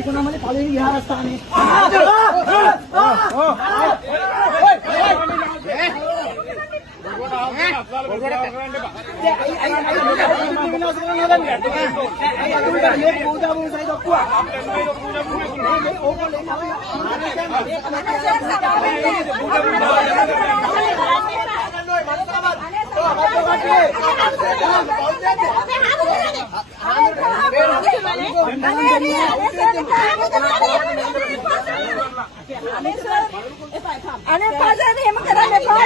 විකුණමනේ පළවෙනි විහාරස්ථානේ. අනේ පාසලේ එහෙම කරන්න එපා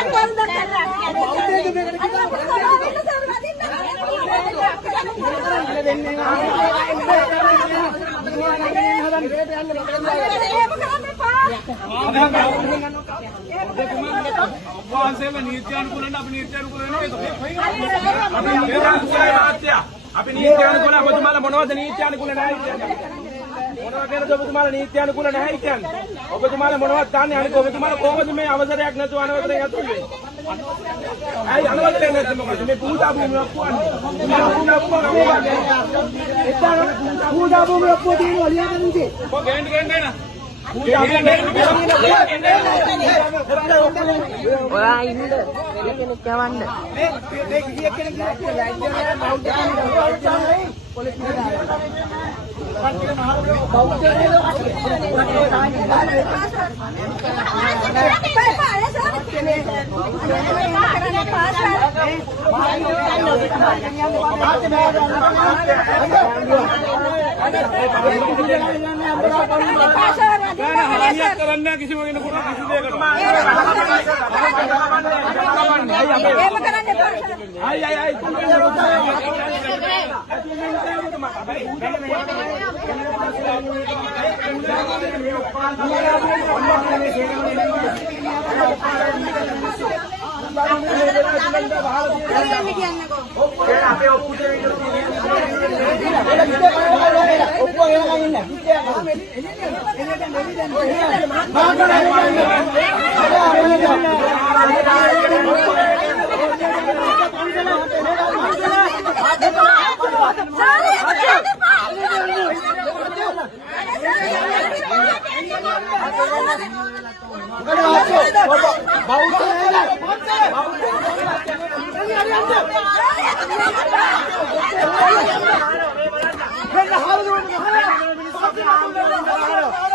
අපි නීත්‍යානුකූල ඔබතුමාලා මොනවද නීත්‍යානුකූල නැහැ කියන්නේ මොනවා කියනද ඔබතුමාලා නීත්‍යානුකූල නැහැ කියන්නේ ඔබතුමාලා මොනවද දාන්නේ අනික ඔබතුමාලා කොහොමද මේ අවසරයක් නැතුව අනවසරයෙන් අතුල්ලේ ඇයි අනවසරයෙන් නැත්නම් මොකද මේ පූජා භූමියක් වුණේ පූජා භූමිය ඔක්කොම තියෙනවා ලියන්න ඉතින්. කො ගේන්න ඔයා ඉන්න වෙන කෙනෙක් යවන්න මේ කීයක් කෙනෙක් කරන්න කිසිම කෙනෙකුට කිසි දෙයකට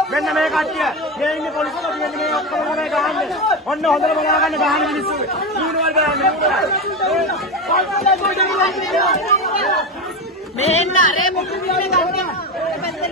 මෙන්න මේ කට්ටිය මේ ඉන්නේ පොලිසිය මෙන්න මේ ඔක්කොම තමයි ගහන්නේ ඔන්න හොඳට බලා ගන්න ගහන මිනිස්සු ඊනවල් ගහන්නේ මේ එන්න අරේ මොකද මේ ගන්නේ